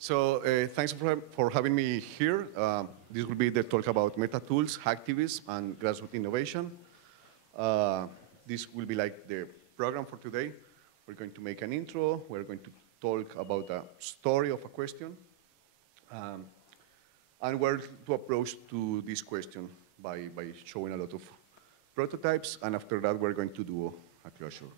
Thanks for having me here. This will be the talk about Metatools, hacktivism, and grassroots innovation. This will be like the program for today. We're going to make an intro. We're going to talk about a story of a question. And we're to approach to this question by showing a lot of prototypes. And after that, we're going to do a closure.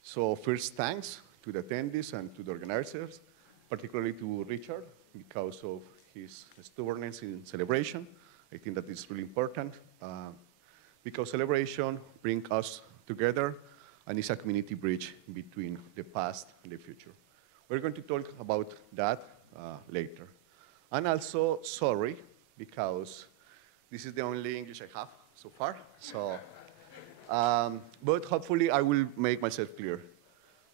So first, thanks to the attendees and to the organizers, particularly to Richard, because of his stubbornness in celebration. I think that is really important, because celebration brings us together and is a community bridge between the past and the future. We're going to talk about that later. And also, sorry, because this is the only English I have so far. So, but hopefully I will make myself clear.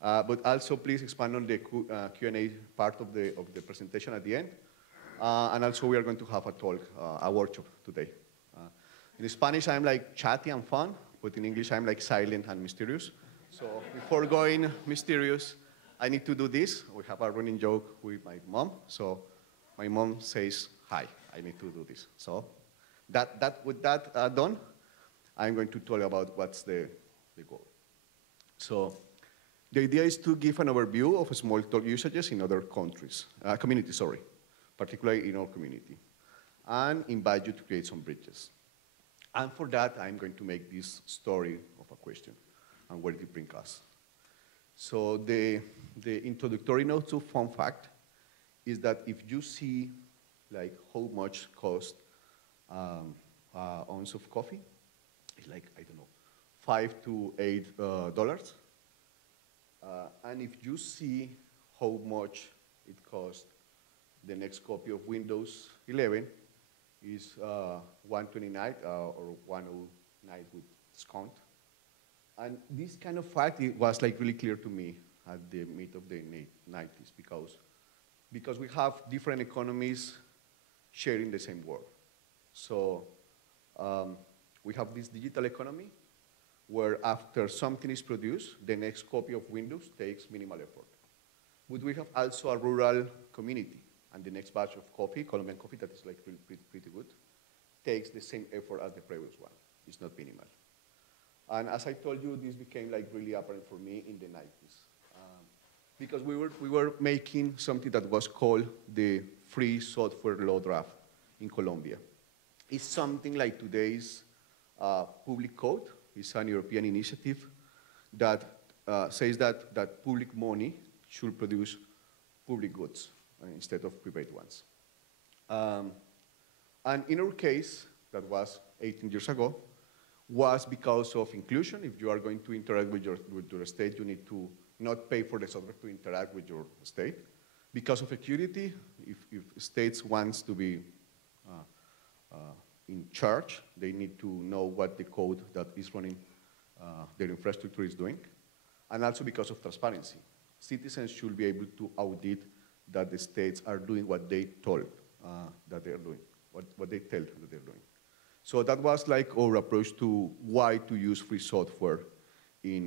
But also, please expand on the Q&A part of the presentation at the end. And also, we are going to have a talk, a workshop today. In Spanish, I'm like chatty and fun, but in English, I'm like silent and mysterious. So before going mysterious, I need to do this. We have a running joke with my mom. So my mom says, hi, I need to do this. So with that done, I'm going to talk about what's the goal. So the idea is to give an overview of Smalltalk usages in other countries, communities, sorry, particularly in our community, and invite you to create some bridges. And for that, I'm going to make this story of a question and where it brings us. So the introductory note to fun fact is that if you see like how much cost an ounce of coffee, it's like, I don't know, $5 to $8. And if you see how much it costs, the next copy of Windows 11 is $129 or $109 with discount. And this kind of fact, it was like really clear to me at the mid of the 90s because we have different economies sharing the same world. So we have this digital economy where after something is produced, the next copy of Windows takes minimal effort. But we have also a rural community, and the next batch of coffee, Colombian coffee, that is like pretty good, takes the same effort as the previous one. It's not minimal. And as I told you, this became like really apparent for me in the 90s. Because we were making something that was called the free software law draft in Colombia. It's something like today's public code. It's an European initiative that says that public money should produce public goods instead of private ones. And in our case, that was 18 years ago, was because of inclusion. If you are going to interact with your state, you need to not pay for the software to interact with your state. Because of security, if states wants to be in charge, they need to know what the code that is running their infrastructure is doing. And also because of transparency. Citizens should be able to audit that the states are doing what they told that they're doing, what they tell that they're doing. So that was like our approach to why to use free software in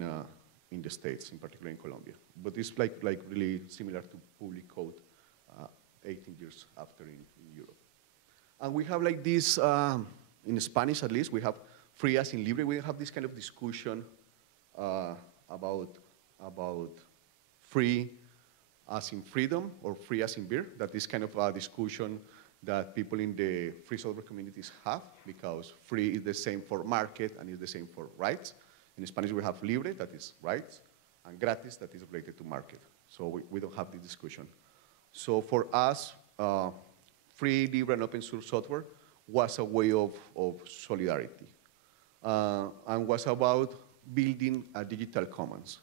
the States, in particular in Colombia. But it's like really similar to public code 18 years after in Europe. And we have like this, in Spanish at least, we have free as in libre. We have this kind of discussion about free as in freedom or free as in beer. That is kind of a discussion that people in the free software communities have, because free is the same for market and is the same for rights. In Spanish, we have libre, that is rights, and gratis, that is related to market. So we don't have this discussion. So for us, free, libre, and open source software was a way of solidarity and was about building a digital commons.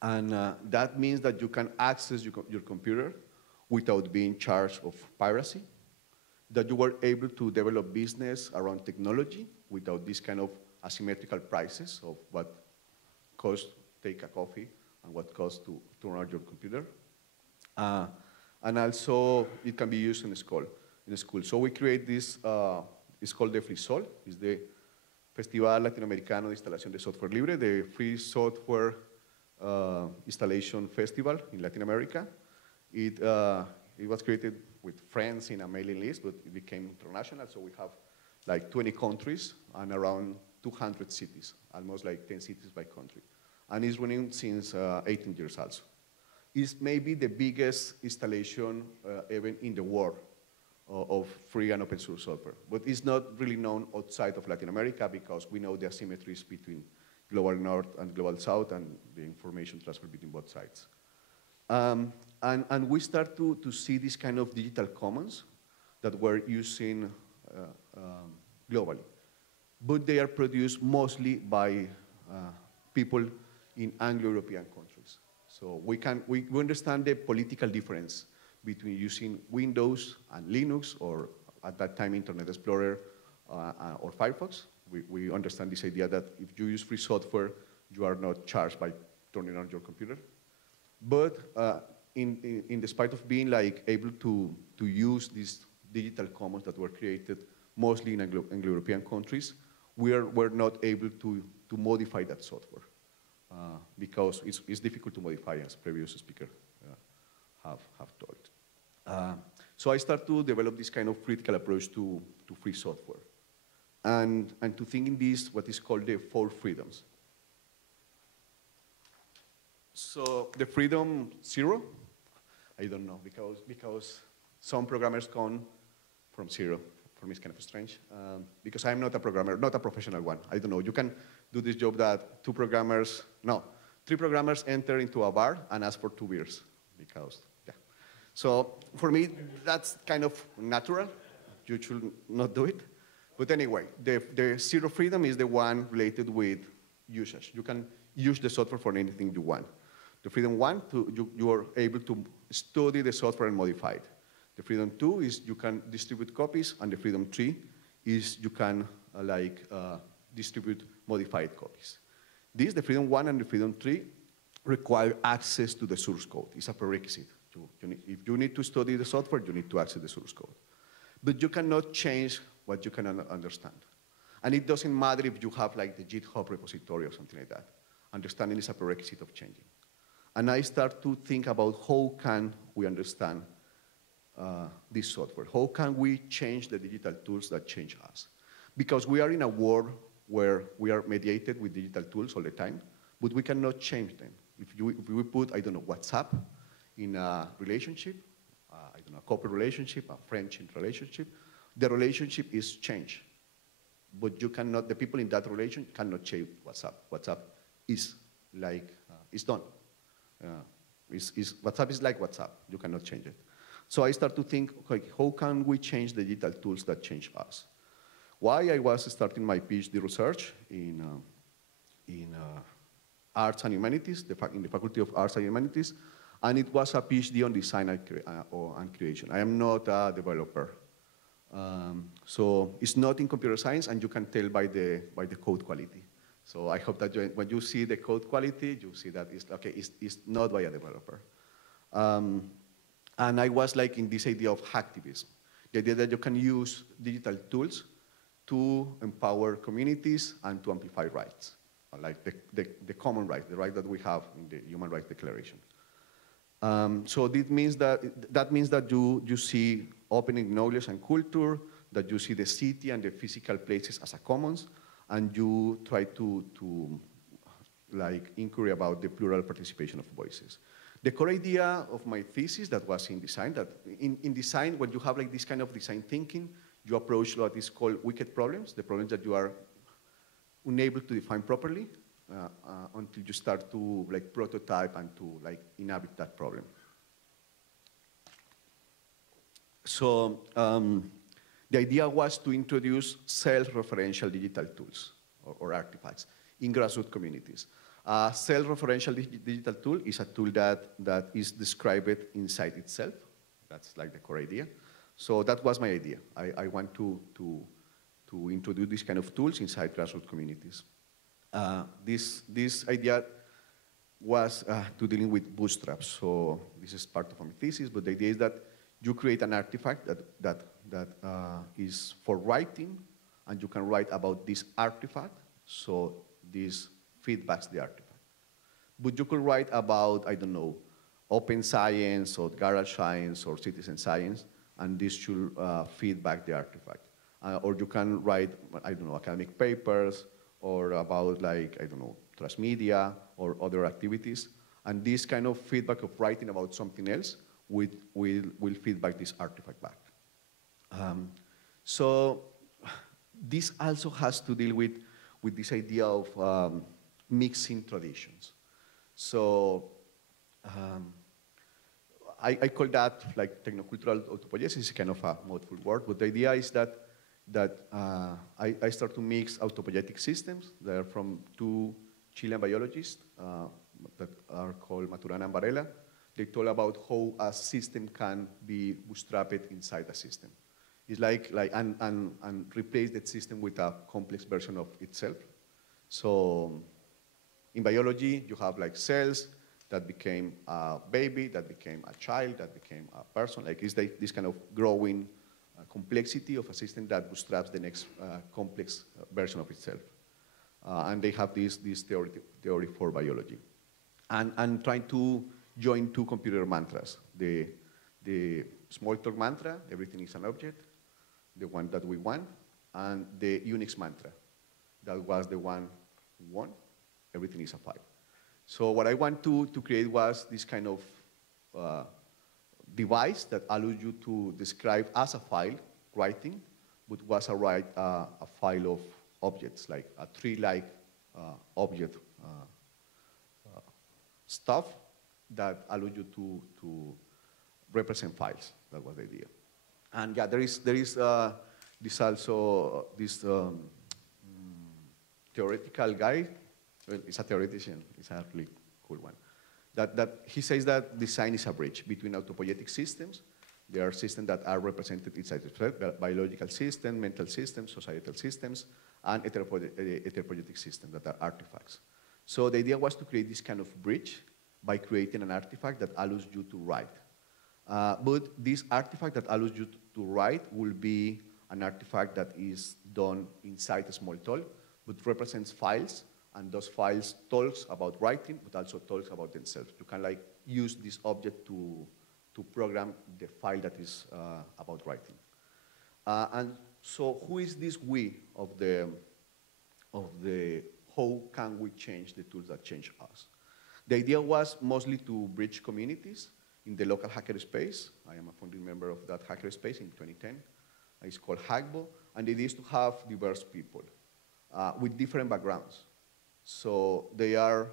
That means that you can access your computer without being charged of piracy, that you were able to develop business around technology without this kind of asymmetrical prices of what costs to take a coffee and what costs to run your computer. And also, it can be used in school. So we create this, it's called the FreeSol. It's the Festival Latinoamericano de Instalación de Software Libre, the free software installation festival in Latin America. It was created with friends in a mailing list, but it became international, so we have like 20 countries and around 200 cities, almost like 10 cities by country. And it's running since 18 years also. It's maybe the biggest installation even in the world of free and open source software. But it's not really known outside of Latin America because we know the asymmetries between global north and global south and the information transfer between both sides. And we start to see this kind of digital commons that we're using globally. But they are produced mostly by people in Anglo-European countries. So we understand the political difference between using Windows and Linux, or at that time Internet Explorer or Firefox. We understand this idea that if you use free software, you are not charged by turning on your computer. But in despite of being like able to use these digital commons that were created mostly in Anglo-European countries, we're not able to modify that software because it's difficult to modify, as previous speaker have told. So I start to develop this kind of critical approach to free software and to think in this, what is called the 4 freedoms. So the freedom 0, I don't know, because some programmers come from 0. For me, it's kind of strange, because I'm not a programmer, not a professional one. I don't know. You can do this job that 3 programmers enter into a bar and ask for 2 beers, because, yeah. So for me, that's kind of natural. You should not do it. But anyway, the 0 freedom is the one related with usage. You can use the software for anything you want. The freedom 1, you are able to study the software and modify it. The freedom 2 is you can distribute copies, and the freedom 3 is you can distribute modified copies. The freedom 1 and the freedom 3 require access to the source code. It's a prerequisite. If you need to study the software, you need to access the source code. But you cannot change what you can understand. And it doesn't matter if you have like the GitHub repository or something like that. Understanding is a prerequisite of changing. And I start to think about how can we understand this software? How can we change the digital tools that change us? Because we are in a world where we are mediated with digital tools all the time, but we cannot change them. If we put, I don't know, WhatsApp in a relationship, I don't know, a couple relationship, a friendship relationship, the relationship is changed. But you cannot, the people in that relation cannot change WhatsApp. WhatsApp is like, it's done. WhatsApp is like WhatsApp. You cannot change it. So I start to think, okay, how can we change the digital tools that change us? Why I was starting my PhD research in Arts and Humanities, in the Faculty of Arts and Humanities, and it was a PhD on design and creation. I am not a developer. So it's not in computer science, and you can tell by the code quality. So I hope that when you see the code quality, you see that it's not by a developer. And I was like in this idea of hacktivism, the idea that you can use digital tools to empower communities and to amplify rights, like the common rights, the right that we have in the Human Rights Declaration. So this means that you see opening knowledge and culture, that you see the city and the physical places as a commons, and you try to like inquiry about the plural participation of voices. The core idea of my thesis that was in design, that in design, when you have like this kind of design thinking, you approach what is called wicked problems, the problems that you are unable to define properly until you start to like prototype and to like inhabit that problem. So the idea was to introduce self-referential digital tools or artifacts in grassroots communities. Self-referential digital tool is a tool that is described inside itself. That's like the core idea. So that was my idea. I want to introduce this kind of tools inside grassroots communities. This idea was to dealing with bootstraps. So this is part of my thesis, but the idea is that you create an artifact that is for writing, and you can write about this artifact, so this feedbacks the artifact. But you could write about, I don't know, open science or garage science or citizen science, and this should feed back the artifact. Or you can write, I don't know, academic papers or about like, I don't know, transmedia or other activities. And this kind of feedback of writing about something else will feed back this artifact back. So this also has to deal with this idea of mixing traditions. So I call that like technocultural autopoiesis. It's kind of a mouthful word, but the idea is that I start to mix autopoietic systems that are from two Chilean biologists that are called Maturana and Varela. They talk about how a system can be bootstrapped inside a system. It's and replace that system with a complex version of itself. So in biology, you have like cells that became a baby, that became a child, that became a person. Like it's like this kind of growing complexity of a system that bootstraps the next complex version of itself. And they have this theory for biology. And trying to join two computer mantras. The Smalltalk mantra, everything is an object, the one that we want, and the Unix mantra, that was the one we won, everything is a file. So what I want to create was this kind of device that allows you to describe as a file, writing, but was a file of objects, like a tree-like object stuff that allows you to represent files. That was the idea. And yeah, there is this theoretical guy. Well, he's a theoretician. He's a really cool one. That he says that design is a bridge between autopoietic systems. There are systems that are represented inside the biological system, mental systems, societal systems, and heteropoietic systems that are artifacts. So the idea was to create this kind of bridge by creating an artifact that allows you to write. But this artifact that allows you to write will be an artifact that is done inside Smalltalk, but represents files, and those files talks about writing, but also talks about themselves. You can like use this object to program the file that is about writing. And so who is this we of the how can we change the tools that change us? The idea was mostly to bridge communities in the local hackerspace. I am a founding member of that hackerspace in 2010. It's called Hackbo, and the idea is to have diverse people with different backgrounds. So they are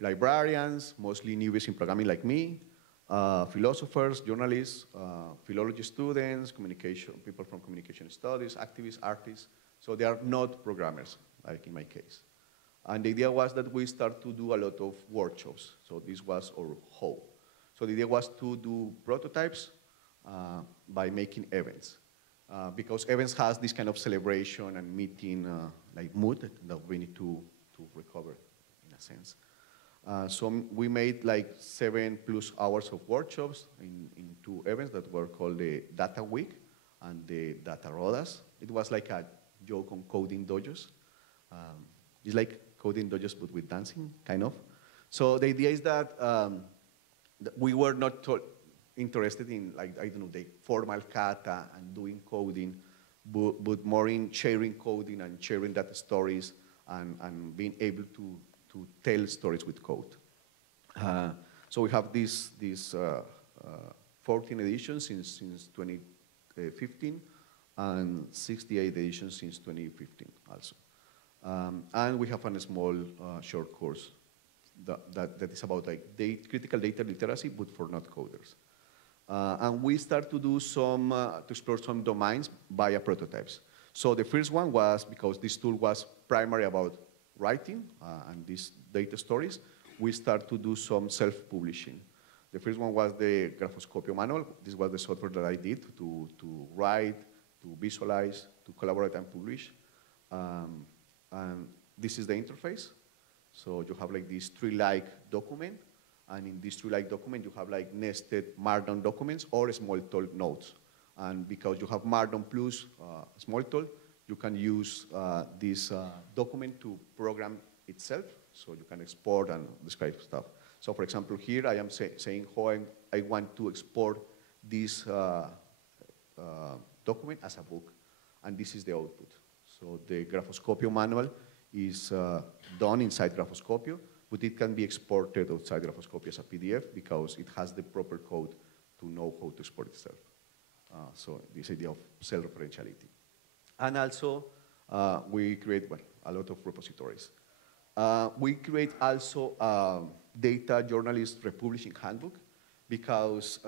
librarians, mostly newbies in programming like me, philosophers, journalists, philology students, people from communication studies, activists, artists. So they are not programmers, like in my case. And the idea was that we start to do a lot of workshops. So this was our how. So the idea was to do prototypes by making events. Because events has this kind of celebration and meeting like mood that we need to recover in a sense. So we made like 7+ hours of workshops in 2 events that were called the Data Week and the Data Rodas. It was like a joke on coding dojos. It's like coding dojos but with dancing, kind of. So the idea is that we were not interested in, like, I don't know, the formal kata and doing coding, but more in sharing coding and sharing data stories and being able to tell stories with code. So we have these 14 editions since 2015 and 68 editions since 2015 also. And we have a small short course that is about like critical data literacy, but for not coders. And we start to do some, to explore some domains via prototypes. So the first one was, because this tool was primarily about writing and these data stories, we start to do some self-publishing. The first one was the Graphoscopy Manual. This was the software that I did to write, to visualize, to collaborate and publish. And this is the interface. So you have like this tree-like document, and in this tree-like document you have like nested Markdown documents or Smalltalk nodes. And because you have Markdown plus Smalltalk, you can use this document to program itself. So you can export and describe stuff. So for example, here I am saying how I want to export this document as a book, and this is the output. So the Graphoscopy Manual is done inside Graphoscopy, but it can be exported outside Graphoscopy as a PDF because it has the proper code to know how to export itself. So this idea of self-referentiality. And also, we create a lot of repositories. We create also a data journalist republishing handbook because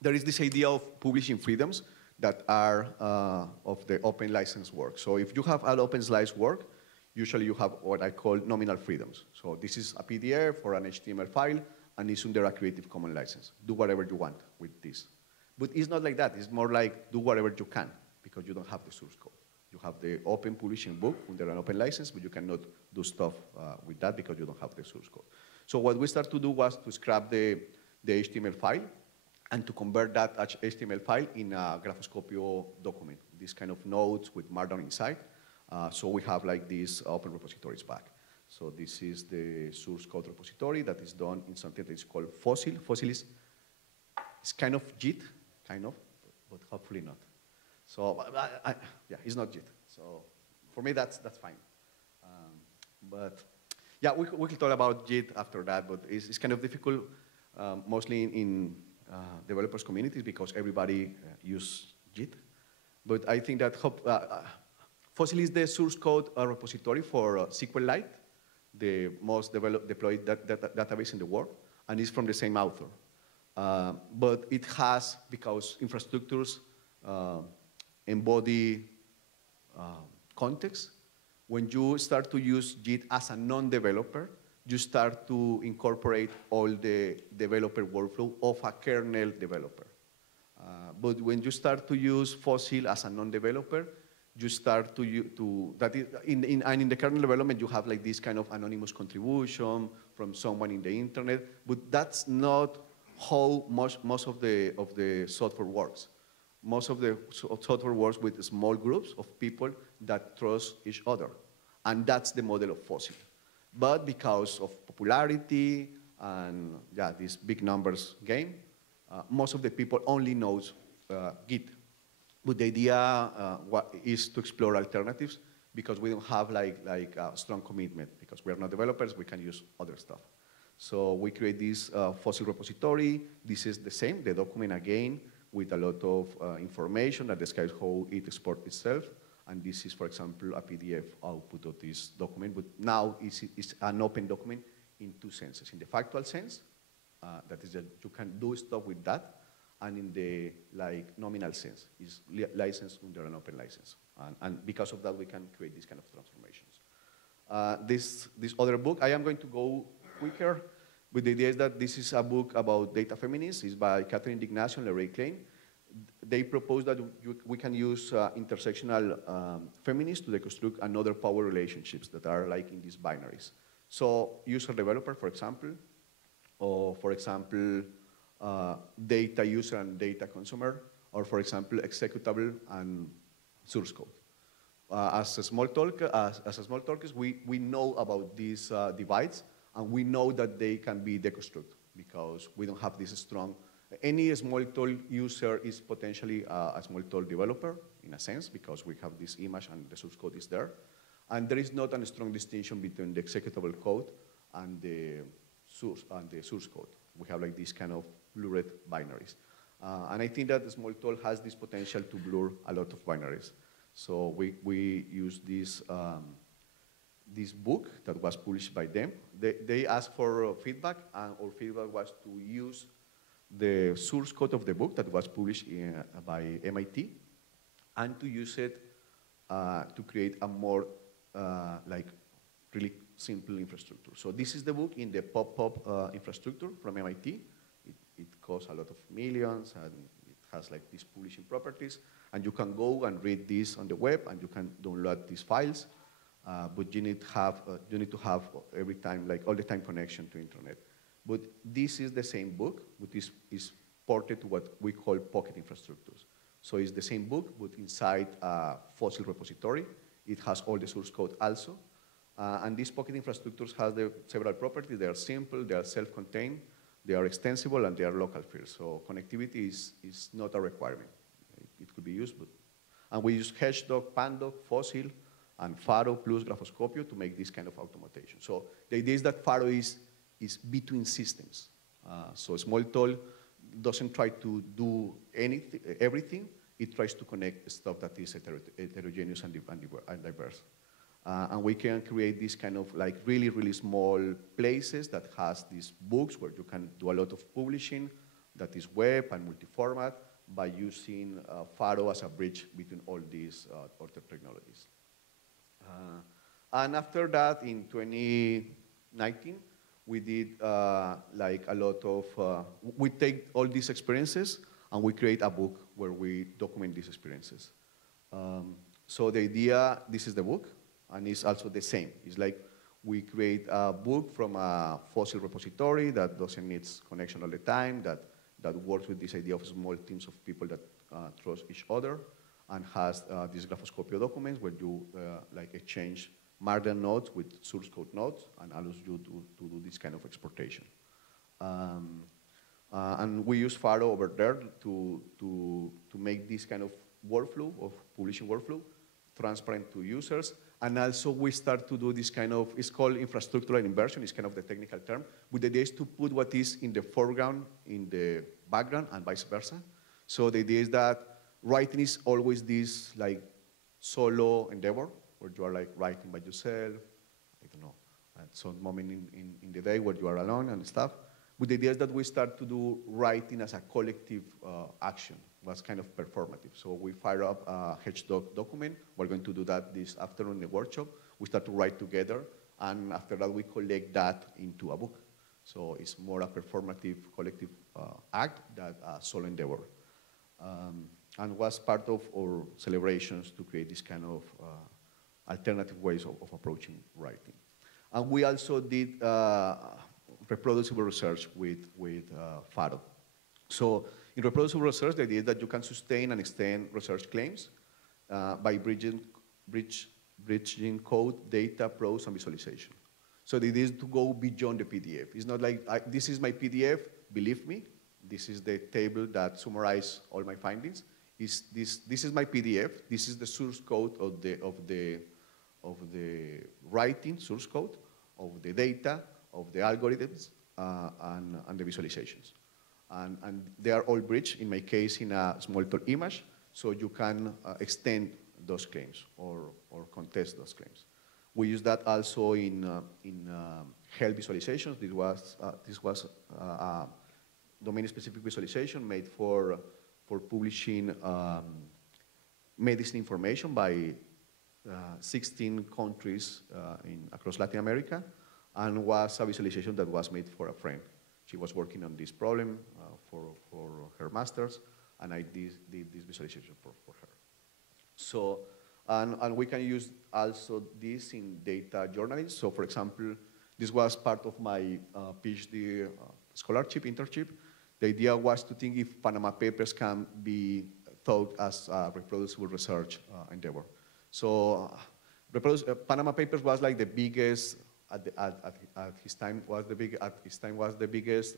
there is this idea of publishing freedoms that are of the open license work. So if you have an open license work, usually you have what I call nominal freedoms. So this is a PDF or an HTML file, and it's under a Creative Commons license. Do whatever you want with this. But it's not like that. It's more like do whatever you can, because you don't have the source code. You have the open publishing book under an open license, but you cannot do stuff with that because you don't have the source code. So what we started to do was to scrap the HTML file and to convert that HTML file in a Graphoscopy document, this kind of notes with Markdown inside. So we have like these open repositories back. So this is the source code repository that is done in something that is called Fossil. Fossil is kind of JIT, kind of, but hopefully not. So yeah, it's not JIT. So for me, that's fine. But yeah, we can talk about JIT after that, but it's kind of difficult, mostly in developers communities because everybody use JIT. But I think that Fossil is the source code repository for SQLite, the most deployed database in the world, and it's from the same author. But it has, because infrastructures embody context, when you start to use JIT as a non-developer, you start to incorporate all the developer workflow of a kernel developer. But when you start to use Fossil as a non-developer, you start in the kernel development, you have like this kind of anonymous contribution from someone in the internet, but that's not how most of the software works. Most of the software works with small groups of people that trust each other, and that's the model of Fossil. But because of popularity and yeah, this big numbers game, most of the people only knows Git. But the idea is to explore alternatives because we don't have like a strong commitment because we are not developers, we can use other stuff. So we create this Fossil repository. This is the same, the document again, with a lot of information that describes how it exports itself. And this is, for example, a PDF output of this document, but now it's an open document in two senses. In the factual sense, that is that you can do stuff with that, and in the nominal sense, is licensed under an open license. And because of that, we can create these kind of transformations. This other book, I am going to go quicker, but the idea is that this is a book about data feminists. It's by Catherine D'Ignacio and Larry Klein. They propose that we can use intersectional feminists to deconstruct another power relationships that are like in these binaries. So user developer, for example, or for example, data user and data consumer, or for example, executable and source code. As a Smalltalkers, we know about these divides, and we know that they can be deconstructed because we don't have this strong. Any Smalltalk user is potentially a Smalltalk developer, in a sense, because we have this image and the source code is there. And there is not a strong distinction between the executable code and the source code. We have like these kind of blurred binaries. And I think that Smalltalk has this potential to blur a lot of binaries. So we use this book that was published by them. They asked for feedback, and our feedback was to use the source code of the book that was published by MIT, and to use it to create a more really simple infrastructure. So this is the book in the pop-up infrastructure from MIT. It costs a lot of millions, and it has like these publishing properties. And you can go and read this on the web, and you can download these files. But you need to have every time, like all the time, connection to internet. But this is the same book, but is ported to what we call pocket infrastructures. So it's the same book, but inside a Fossil repository. It has all the source code also, And these pocket infrastructures have several properties. They are simple, they are self-contained, they are extensible, and they are local fields. So connectivity is not a requirement. It could be used, and we use HedgeDoc, PanDoc, Fossil, and Faro plus Graphoscopy to make this kind of automation. So the idea is that Faro is between systems. So Smalltalk doesn't try to do everything. It tries to connect stuff that is heterogeneous and diverse. And we can create this kind of like really, really small places that has these books where you can do a lot of publishing that is web and multi-format by using Faro as a bridge between all these other technologies. And after that, in 2019, we did like a lot of, we take all these experiences and we create a book where we document these experiences. So the idea, this is the book, and it's also the same. It's like we create a book from a fossil repository that doesn't need connection all the time, that works with this idea of small teams of people that trust each other, and has these Graphoscopy documents where you like exchange Markdown nodes with source code nodes and allows you to do this kind of exportation. And we use Faro over there to make this kind of workflow, of publishing workflow, transparent to users. And also we start to do this kind of, it's called infrastructural inversion, it's kind of the technical term, with the idea is to put what is in the foreground in the background and vice versa. So the idea is that writing is always this like solo endeavor, where you are like writing by yourself, I don't know, at some moment in the day where you are alone and stuff. But the idea is that we start to do writing as a collective action, was kind of performative. So we fire up a HedgeDoc document. We're going to do that this afternoon in the workshop. We start to write together, and after that we collect that into a book. So it's more a performative collective act than a solo endeavor. And was part of our celebrations to create this kind of alternative ways of approaching writing. And we also did reproducible research with Faro. So in reproducible research, the idea is that you can sustain and extend research claims by bridging code, data, prose, and visualization. So the idea is to go beyond the PDF. It's not like, this is my PDF, believe me, this is the table that summarizes all my findings. This is my PDF, this is the source code of the writing, source code, of the data, of the algorithms, and the visualizations. And they are all bridged, in my case, in a Smalltalk image, so you can extend those claims or contest those claims. We use that also in health visualizations. This was a domain-specific visualization made for publishing medicine information by 16 countries across Latin America, and was a visualization that was made for a friend. She was working on this problem for her master's, and I did this visualization for her. So, and we can use also this in data journalism. So for example, this was part of my PhD scholarship, internship. The idea was to think if Panama Papers can be thought as a reproducible research endeavor. So Panama Papers was like the biggest, at his time was the biggest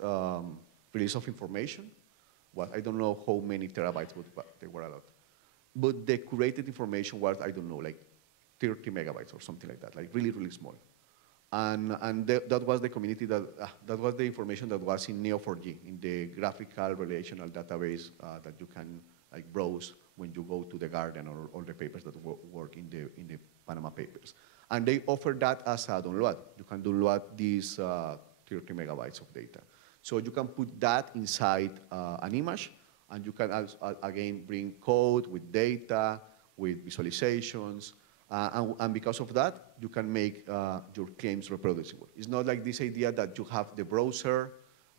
release of information. Well, I don't know how many terabytes, but they were a lot. But the curated information was, I don't know, like 30 megabytes or something like that, like really, really small. And that was the community that was the information that was in Neo4j, in the graphical relational database that you can like browse when you go to the Guardian or all the papers that work in the Panama Papers. And they offer that as a download. You can download these 30 megabytes of data. So you can put that inside an image, and you can again bring code with data, with visualizations, and because of that, you can make your claims reproducible. It's not like this idea that you have the browser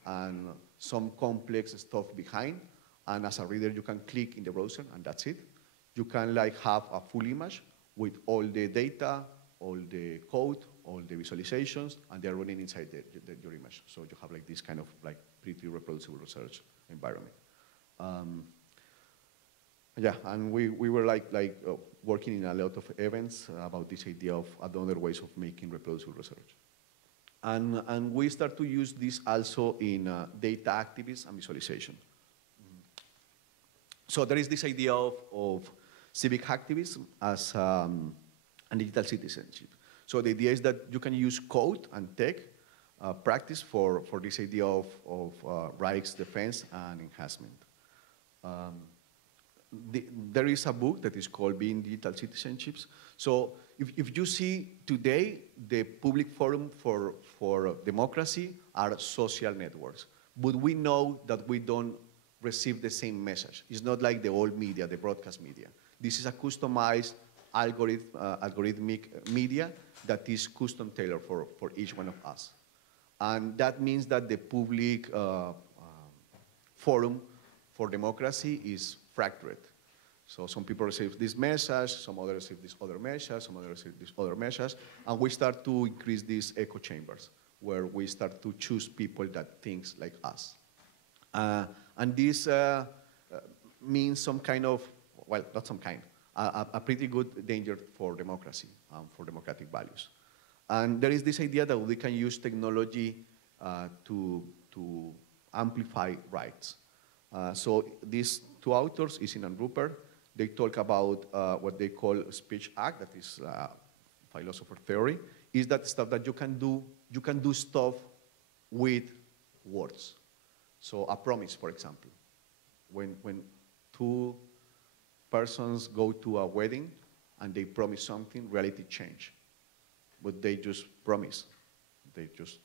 and some complex stuff behind, and as a reader, you can click in the browser, and that's it. You can like have a full image with all the data, all the code, all the visualizations, and they're running inside your image. So you have like this kind of like pretty reproducible research environment. And Yeah, and we were working in a lot of events about this idea of other ways of making reproducible research. And we start to use this also in data activism and visualization. So there is this idea of civic activism as a digital citizenship. So the idea is that you can use code and tech practice for this idea of rights defense and enhancement. There is a book that is called Being Digital Citizenships. So if you see today, the public forum for democracy are social networks. But we know that we don't receive the same message. It's not like the old media, the broadcast media. This is a customized algorithmic media that is custom tailored for each one of us. And that means that the public forum for democracy is fractured. So some people receive this message, some others receive this other message, some others receive this other message, and we start to increase these echo chambers where we start to choose people that think like us. And this means some kind of, well, not some kind, a pretty good danger for democracy, for democratic values. And there is this idea that we can use technology to amplify rights. So these two authors, Isin and Rupert, they talk about what they call speech act, that is philosopher theory, is that stuff that you can do stuff with words. So a promise, for example, when two persons go to a wedding and they promise something, reality change. But they just promise. They just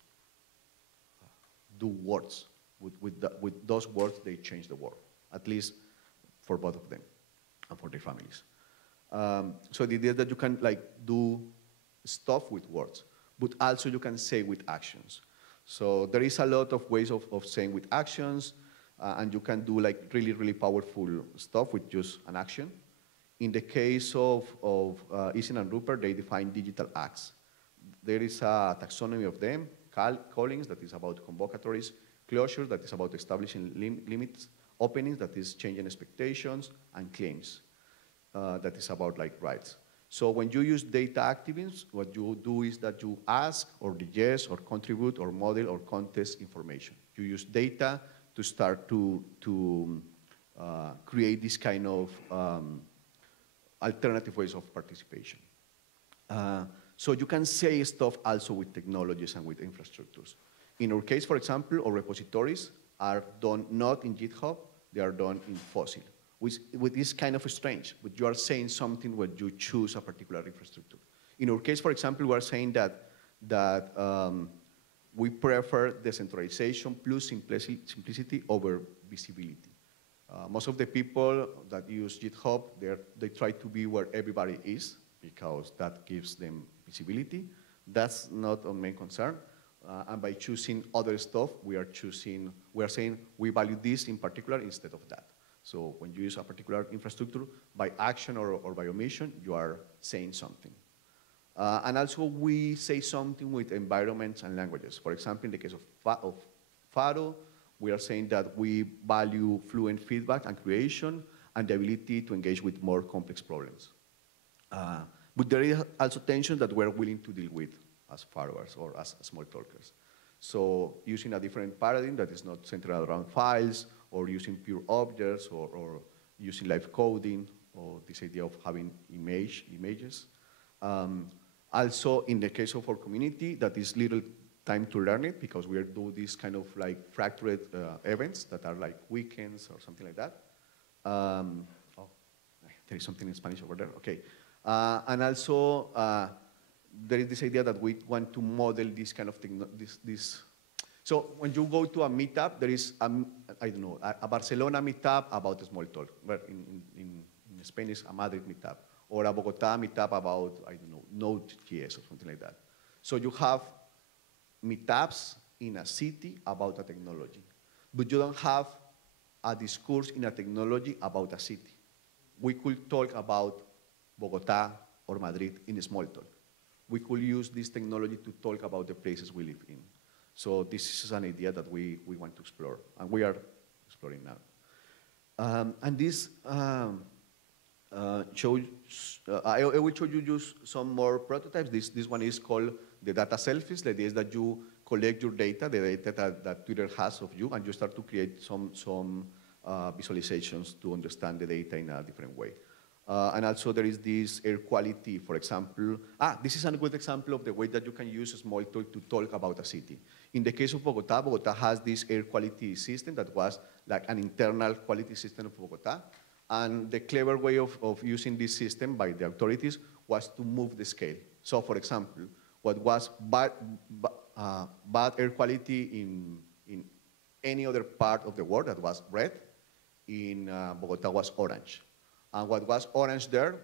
do words. With those words, they change the world, at least for both of them and for their families. So the idea that you can do stuff with words, but also you can say with actions. So there is a lot of ways of saying with actions, and you can do really, really powerful stuff with just an action. In the case of Isin and Rupert, they define digital acts. There is a taxonomy of them, callings, that is about convocatories, closure, that is about establishing limits, openings, that is changing expectations, and claims, that is about rights. So when you use data activism, what you do is that you ask or digest or contribute or model or contest information. You use data to start to create this kind of alternative ways of participation. So you can say stuff also with technologies and with infrastructures. In our case, for example, our repositories are done not in GitHub, they are done in Fossil, which is kind of strange, but you are saying something when you choose a particular infrastructure. In our case, for example, we are saying that we prefer decentralization plus simplicity over visibility. Most of the people that use GitHub, they try to be where everybody is because that gives them visibility. That's not our main concern. And by choosing other stuff, we are saying we value this in particular instead of that. So when you use a particular infrastructure, by action or by omission, you are saying something. And also we say something with environments and languages. For example, in the case of Faro, we are saying that we value fluent feedback and creation and the ability to engage with more complex problems. But there is also tension that we're willing to deal with as Faroers or as Smalltalkers. So using a different paradigm that is not centered around files or using pure objects or using live coding or this idea of having images. Also, in the case of our community, that is little time to learn it because we do these kind of fractured events that are like weekends or something like that. Oh, there is something in Spanish over there, okay. And also, there is this idea that we want to model this kind of thing, So when you go to a meetup, there is, I don't know, a Barcelona meetup about Smalltalk, where in Spain is a Madrid meetup, or a Bogota meetup about, I don't know, Node.js or something like that. So you have meetups in a city about a technology, but you don't have a discourse in a technology about a city. We could talk about Bogota or Madrid in Smalltalk. We could use this technology to talk about the places we live in. So this is an idea that we want to explore, and we are exploring now. And this I will show you just some more prototypes. This one is called the data selfies. The idea is that you collect your data, the data that Twitter has of you, and you start to create some visualizations to understand the data in a different way. And also there is this air quality, for example. This is a good example of the way that you can use Smalltalk to talk about a city. In the case of Bogota, Bogota has this air quality system that was like an internal quality system of Bogota. And the clever way of using this system by the authorities was to move the scale. So for example, what was bad air quality in any other part of the world that was red, in Bogota was orange. And what was orange there,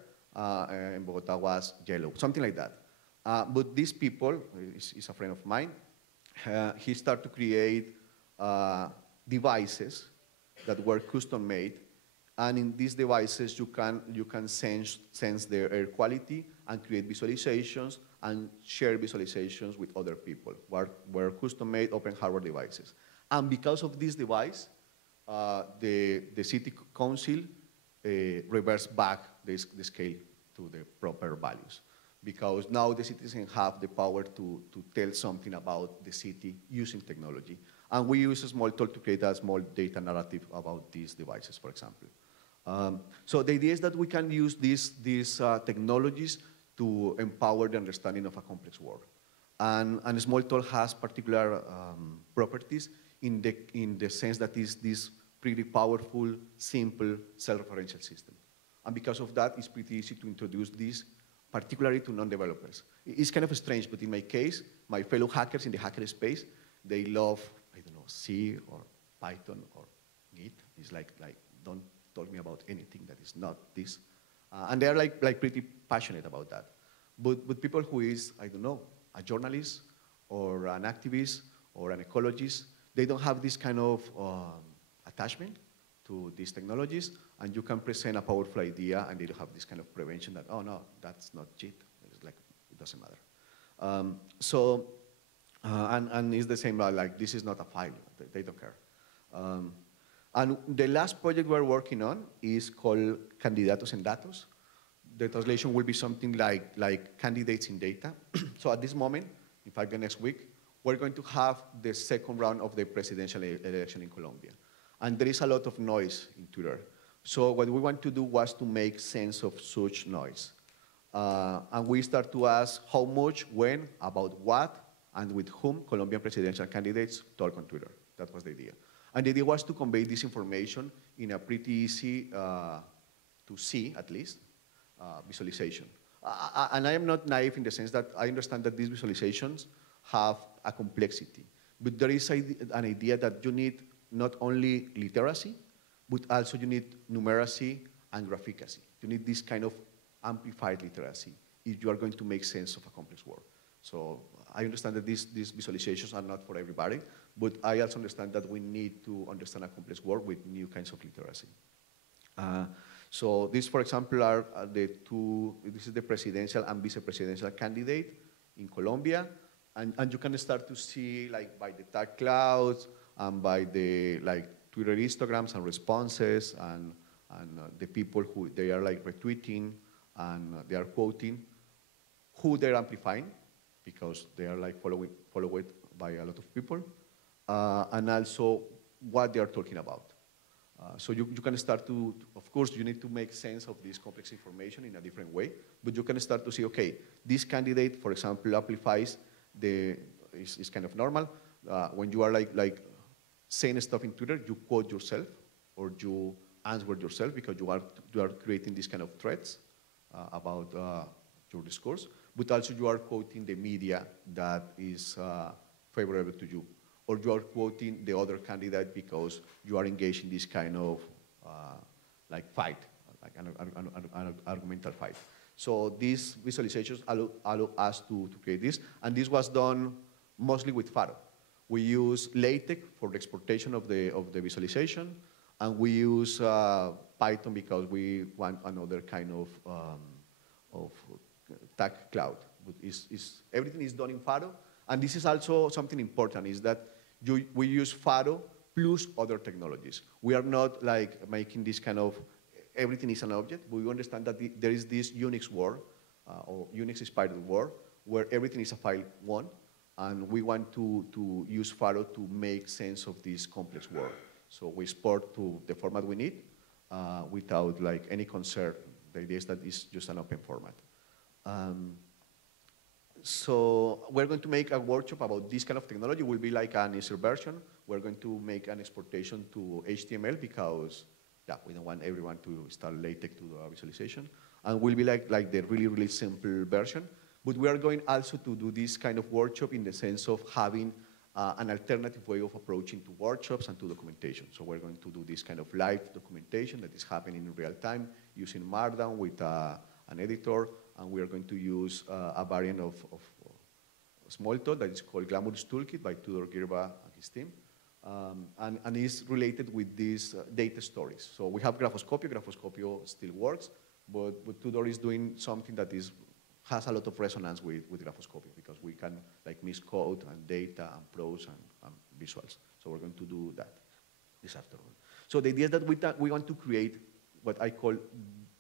in Bogota was yellow, something like that. But these people, is a friend of mine, he started to create devices that were custom made. And in these devices, you can sense their air quality and create visualizations and share visualizations with other people, were custom-made open hardware devices. And because of this device, the city council reversed back the scale to the proper values. Because now the citizens have the power to tell something about the city using technology. And we use Smalltalk to create a small data narrative about these devices, for example. So the idea is that we can use these technologies to empower the understanding of a complex world. And Smalltalk has particular properties in the sense that it's this pretty powerful, simple, self-referential system. And because of that, it's pretty easy to introduce this, particularly to non-developers. It's kind of strange, but in my case, my fellow hackers in the hacker space, they love, I don't know, C or Python or Git. It's like don't talk me about anything that is not this. And they're like pretty passionate about that. But people who is, I don't know, a journalist or an activist or an ecologist, they don't have this kind of attachment to these technologies, and you can present a powerful idea and they don't have this kind of prevention that, oh no, that's not cheat. It's like, it doesn't matter. And it's the same, like this is not a file, they don't care. And the last project we're working on is called Candidatos en Datos. The translation will be something like candidates in data. So at this moment, in fact, the next week, we're going to have the second round of the presidential election in Colombia. And there is a lot of noise in Twitter. So what we want to do was to make sense of such noise. And we start to ask how much, when, about what, and with whom Colombian presidential candidates talk on Twitter. That was the idea. And the idea was to convey this information in a pretty easy to see, at least, visualization. And I am not naive in the sense that I understand that these visualizations have a complexity. But there is an idea that you need not only literacy, but also you need numeracy and graphicacy. You need this kind of amplified literacy if you are going to make sense of a complex world. So I understand that these visualizations are not for everybody, but I also understand that we need to understand a complex world with new kinds of literacy. So these, for example, are the two, this is the presidential and vice-presidential candidate in Colombia, and you can start to see, like, by the tag clouds and by the, like, Twitter histograms and responses and the people who they are, like, retweeting and they are quoting, who they're amplifying, because they are, like, followed by a lot of people, and also what they are talking about. So you can start to, of course, you need to make sense of this complex information in a different way, but you can start to see, okay, this candidate, for example, amplifies it's kind of normal. When you are like saying stuff in Twitter, you quote yourself or you answer yourself because you are creating these kind of threads about your discourse, but also you are quoting the media that is favorable to you, or you are quoting the other candidate because you are engaged in this kind of like fight, like an argumental fight. So these visualizations allow us to create this, and this was done mostly with Faro. We use LaTeX for the exportation of the visualization, and we use Python because we want another kind of tag cloud. But everything is done in Faro, and this is also something important, is that we use Faro plus other technologies. We are not like making this kind of everything is an object, but we understand that there is this Unix world, or Unix-inspired world, where everything is a file one, and we want to use Faro to make sense of this complex world. So we export to the format we need without like any concern. The idea is that it's just an open format. So we're going to make a workshop about this kind of technology. It will be like an easier version. We're going to make an exportation to HTML because we don't want everyone to install LaTeX to do a visualization. And will be like the really, really simple version. But we are going also to do this kind of workshop in the sense of having an alternative way of approaching to workshops and to documentation. So we're going to do this kind of live documentation that is happening in real time using Markdown with an editor, and we are going to use a variant of Smalltalk that is called Glamorous Toolkit by Tudor Girba and his team, and is related with these data stories. So we have Graphoscopy. Graphoscopy still works, but Tudor is doing something that has a lot of resonance with Graphoscopy because we can like mix code and data and prose and visuals. So we're going to do that this afternoon. So the idea is that we want to create what I call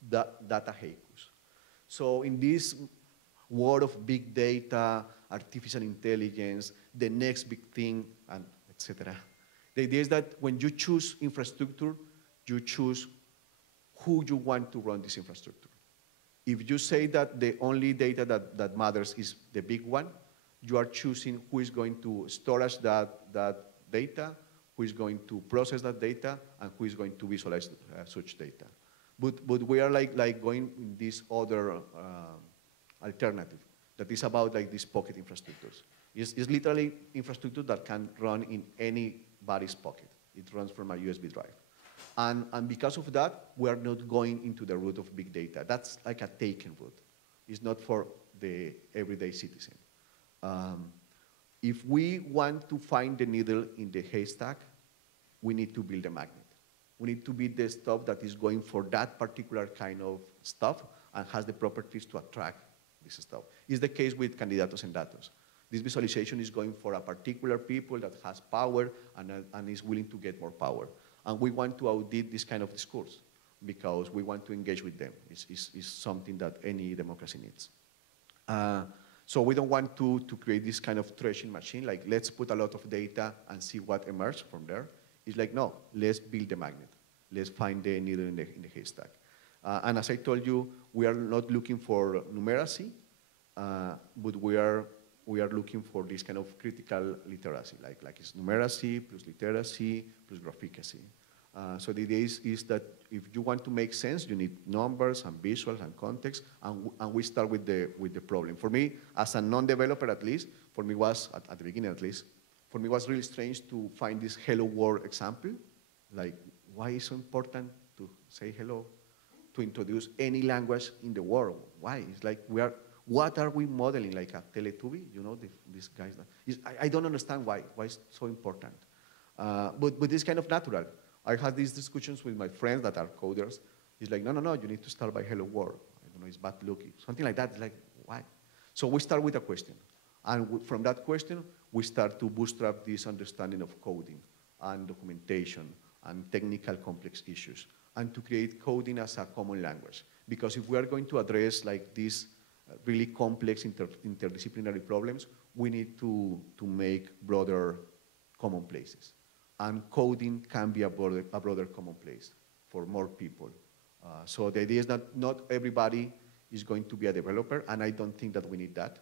data haikus. So in this world of big data, artificial intelligence, the next big thing, and etc. The idea is that when you choose infrastructure, you choose who you want to run this infrastructure. If you say that the only data that matters is the big one, you are choosing who is going to storage that data, who is going to process that data, and who is going to visualize such data. But we are like going in this other alternative that is about like these pocket infrastructures. It's literally infrastructure that can run in anybody's pocket. It runs from a USB drive. And because of that, we are not going into the route of big data. That's like a taken route. It's not for the everyday citizen. If we want to find the needle in the haystack, we need to build a magnet. We need to build the stuff that is going for that particular kind of stuff and has the properties to attract this stuff. It's the case with candidatos and datos. This visualization is going for a particular people that has power and is willing to get more power. And we want to audit this kind of discourse because we want to engage with them. It's something that any democracy needs. So we don't want to create this kind of threshing machine, like let's put a lot of data and see what emerges from there. It's like, no, let's build the magnet. Let's find the needle in the haystack. And as I told you, we are not looking for numeracy, but we are looking for this kind of critical literacy, like it's numeracy plus literacy plus graphicacy. So the idea is that if you want to make sense, you need numbers and visuals and context, and we start with the problem. For me, as a non-developer at least, for me was, at the beginning at least, for me was really strange to find this hello world example. Like, why is it so important to say hello, to introduce any language in the world? Why? It's like what are we modeling, like a Teletubby? You know, these guys. I don't understand why it's so important. But it's kind of natural. I had these discussions with my friends that are coders. It's like, no, you need to start by hello world. I don't know, it's bad looking. Something like that. It's like, why? So we start with a question. And from that question, we start to bootstrap this understanding of coding and documentation and technical complex issues, and to create coding as a common language. Because if we are going to address like these really complex interdisciplinary problems, we need to make broader commonplaces. And coding can be a broader commonplace for more people. So the idea is that not everybody is going to be a developer, and I don't think that we need that.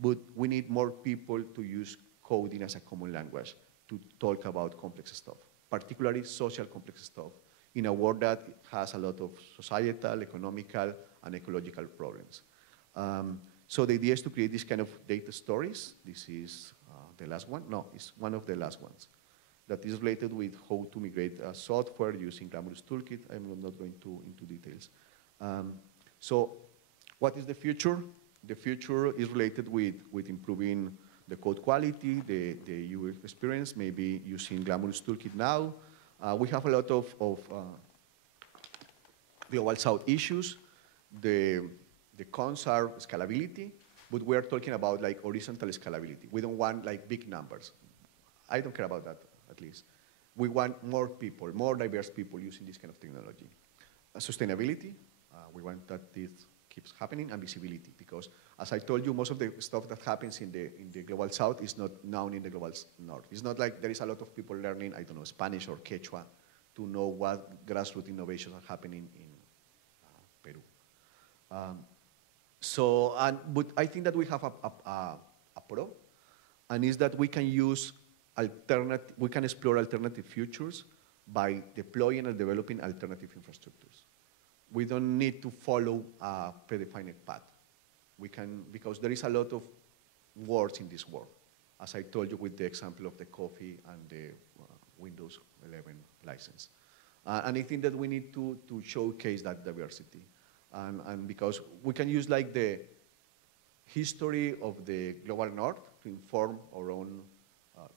But we need more people to use coding as a common language to talk about complex stuff, particularly social complex stuff, in a world that has a lot of societal, economical, and ecological problems. So the idea is to create this kind of data stories. This is the last one. No, it's one of the last ones. That is related with how to migrate software using Glamorous Toolkit. I'm not going into details. So what is the future? The future is related with improving the code quality, the UX experience, maybe using Glamorous Toolkit now. We have a lot of global south issues. The cons are scalability, but we are talking about like horizontal scalability. We don't want like big numbers. I don't care about that, at least. We want more people, more diverse people using this kind of technology. sustainability. We want that this keeps happening, and visibility, because as I told you, most of the stuff that happens in the global south is not known in the global north. It's not like there is a lot of people learning, I don't know, Spanish or Quechua to know what grassroots innovations are happening in Peru. But I think that we have a pro, and is that we can use we can explore alternative futures by deploying and developing alternative infrastructures. We don't need to follow a predefined path. We can, because there is a lot of words in this world, as I told you with the example of the coffee and the Windows 11 license. And I think that we need to showcase that diversity. And because we can use like the history of the global north to inform our own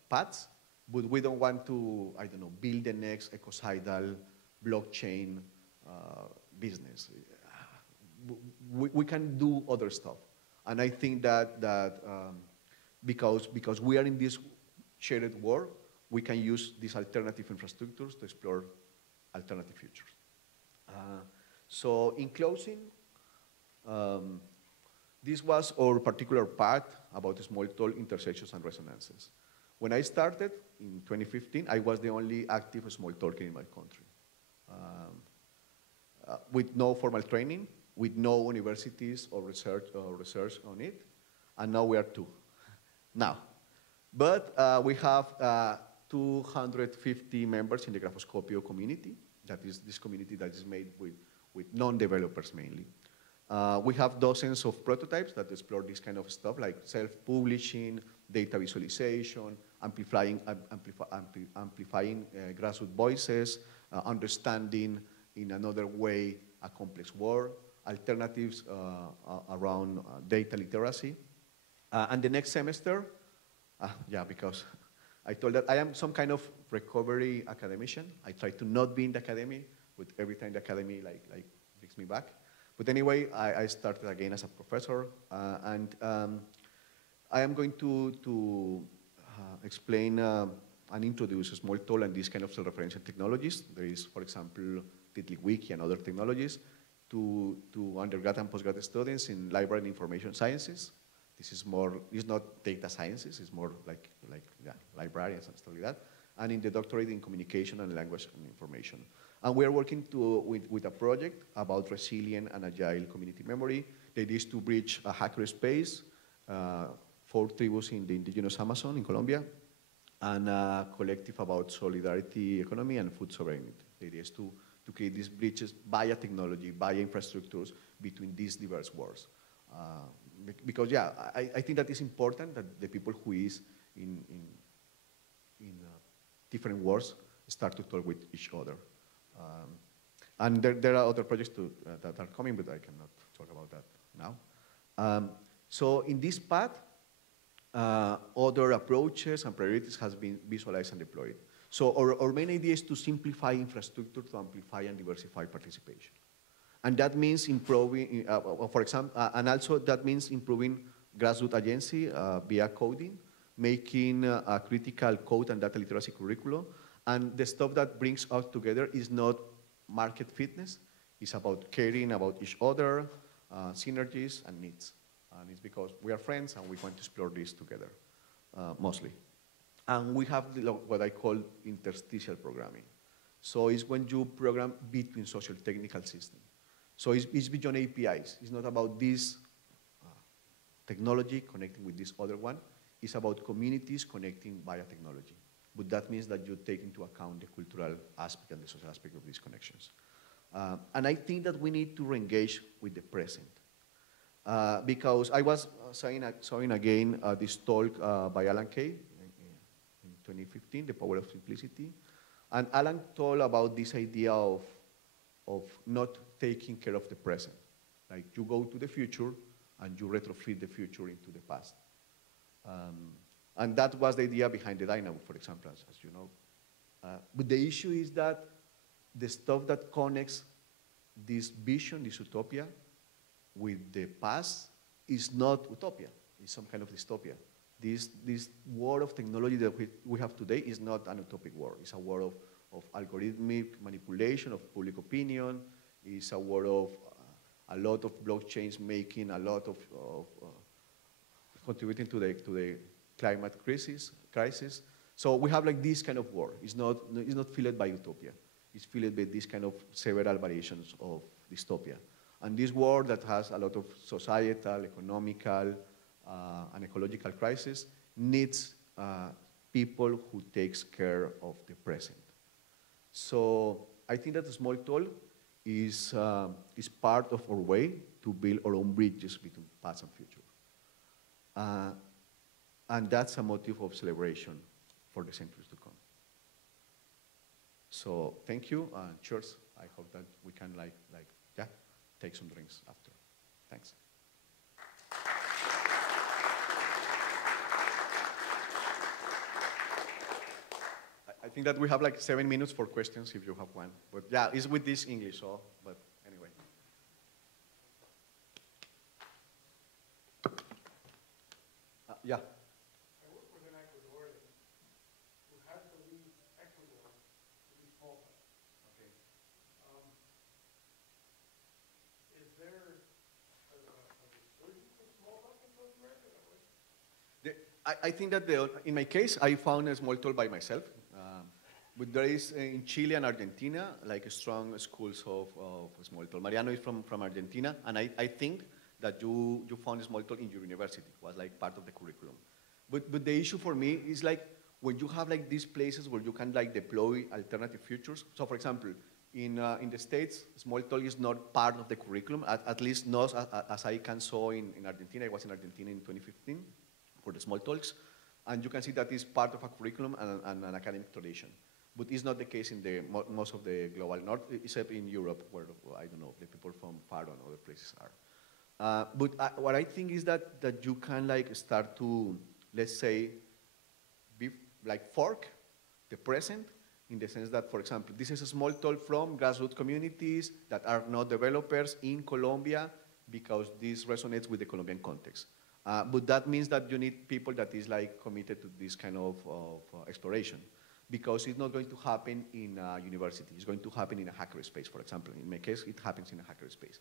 paths, but we don't want to, I don't know, build the next ecocidal blockchain business. We can do other stuff. And I think that because we are in this shared world, we can use these alternative infrastructures to explore alternative futures. So in closing, this was our particular part about Smalltalk intersections and resonances. When I started in 2015, I was the only active Smalltalker in my country. With no formal training, with no universities or research on it, and now we are two. Now, but we have 250 members in the Graphoscopy community. That is this community that is made with non-developers mainly. We have dozens of prototypes that explore this kind of stuff, like self-publishing, data visualization, amplifying grassroots voices, understanding in another way a complex world, alternatives around data literacy. And the next semester, yeah, because I told that I am some kind of recovery academician. I try to not be in the academy, but every time the academy like brings me back. But anyway, I started again as a professor, and I am going to explain and introduce Smalltalk and these kind of self-referential technologies. There is, for example, TiddlyWiki and other technologies to undergrad and postgrad students in library and information sciences. This is more, it's not data sciences, it's more like yeah, librarians and stuff like that. And in the doctorate in communication and language and information. And we are working with a project about resilient and agile community memory. The idea is to bridge a hackerspace, 4 tribus in the indigenous Amazon in Colombia, and a collective about solidarity economy and food sovereignty. The idea is to create these bridges via technology, via infrastructures between these diverse worlds. Because yeah, I think that is important that the people who is in different worlds start to talk with each other. And there are other projects that are coming, but I cannot talk about that now. So in this path, other approaches and priorities has been visualized and deployed. So our main idea is to simplify infrastructure to amplify and diversify participation. And that means improving, for example, and also that means improving grassroots agency via coding, making a critical code and data literacy curriculum. And the stuff that brings us together is not market fitness. It's about caring about each other, synergies, and needs. And it's because we are friends and we want to explore this together, mostly. And we have what I call interstitial programming. So it's when you program between social technical systems. So it's beyond APIs. It's not about this technology connecting with this other one. It's about communities connecting via technology. But that means that you take into account the cultural aspect and the social aspect of these connections. And I think that we need to re-engage with the present. Because I was showing again this talk by Alan Kay in 2015, The Power of Simplicity. And Alan told about this idea of not taking care of the present. Like you go to the future and you retrofit the future into the past. And that was the idea behind the dynamo, for example, as you know. But the issue is that the stuff that connects this vision, this utopia, with the past is not utopia. It's some kind of dystopia. This world of technology that we have today is not an utopic world. It's a world of algorithmic manipulation of public opinion. It's a world of a lot of blockchains making a lot of contributing to the climate crisis. So we have like this kind of war. It's not filled by utopia. It's filled by this kind of several variations of dystopia. And this war that has a lot of societal, economical, and ecological crisis needs people who takes care of the present. So I think that the Smalltalk is part of our way to build our own bridges between past and future. And that's a motive of celebration for the centuries to come. So thank you, and cheers. I hope that we can take some drinks after. Thanks. I think that we have like 7 minutes for questions if you have one. But yeah, it's with this English, so, but anyway. Yeah. I work with an Ecuadorian who had to leave Ecuador to do Smalltalk. Okay. Is there a resurgence of Smalltalk in South America? I think that in my case, I found a Smalltalk by myself. But there is in Chile and Argentina like strong schools of Smalltalk. Mariano is from Argentina, and I think that you found Smalltalk in your university. It was like part of the curriculum. But the issue for me is like when you have like these places where you can like deploy alternative features. So for example, in the States, Smalltalk is not part of the curriculum, at least not as I can saw in Argentina. I was in Argentina in 2015 for the Smalltalks, and you can see that it's part of a curriculum and an academic tradition. But it's not the case in most of the global north, except in Europe, where, I don't know, the people from Faro and other places are. But what I think is that you can like start to, let's say, fork the present in the sense that, for example, this is a Smalltalk from grassroots communities that are not developers in Colombia because this resonates with the Colombian context. But that means that you need people that is like committed to this kind of exploration, because it's not going to happen in a university. It's going to happen in a hackerspace, for example. In my case, it happens in a hackerspace.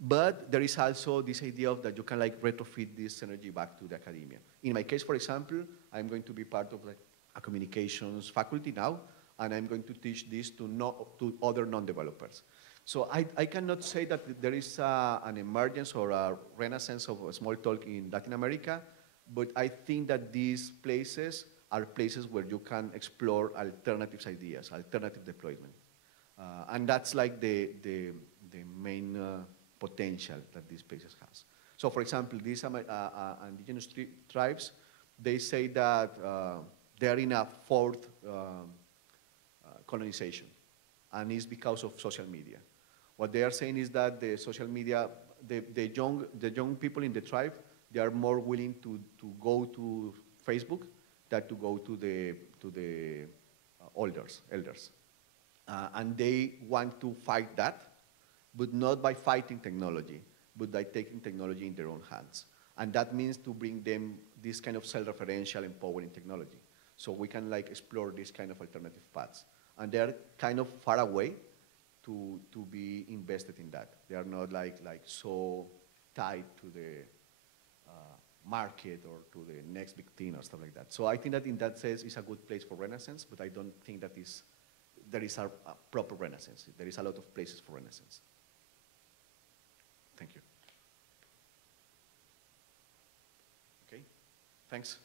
But there is also this idea of that you can like retrofit this energy back to the academia. In my case, for example, I'm going to be part of like a communications faculty now, and I'm going to teach this to other non-developers. So I cannot say that there is an emergence or a renaissance of Smalltalk in Latin America, but I think that these places are places where you can explore alternative ideas, alternative deployment. And that's like the main potential that these places has. So for example, these indigenous tribes, they say that they're in a fourth colonization, and it's because of social media. What they are saying is that the social media, the young people in the tribe, they are more willing to go to Facebook than to go to the elders. And they want to fight that, but not by fighting technology, but by taking technology in their own hands. And that means to bring them this kind of self-referential empowering technology. So we can like explore this kind of alternative paths. And they're kind of far away to be invested in that. They are not like so tied to the market or to the next big thing or stuff like that. So I think that in that sense, it's a good place for Renaissance, but I don't think that there is a proper Renaissance. There is a lot of places for Renaissance. Thank you. Okay, thanks.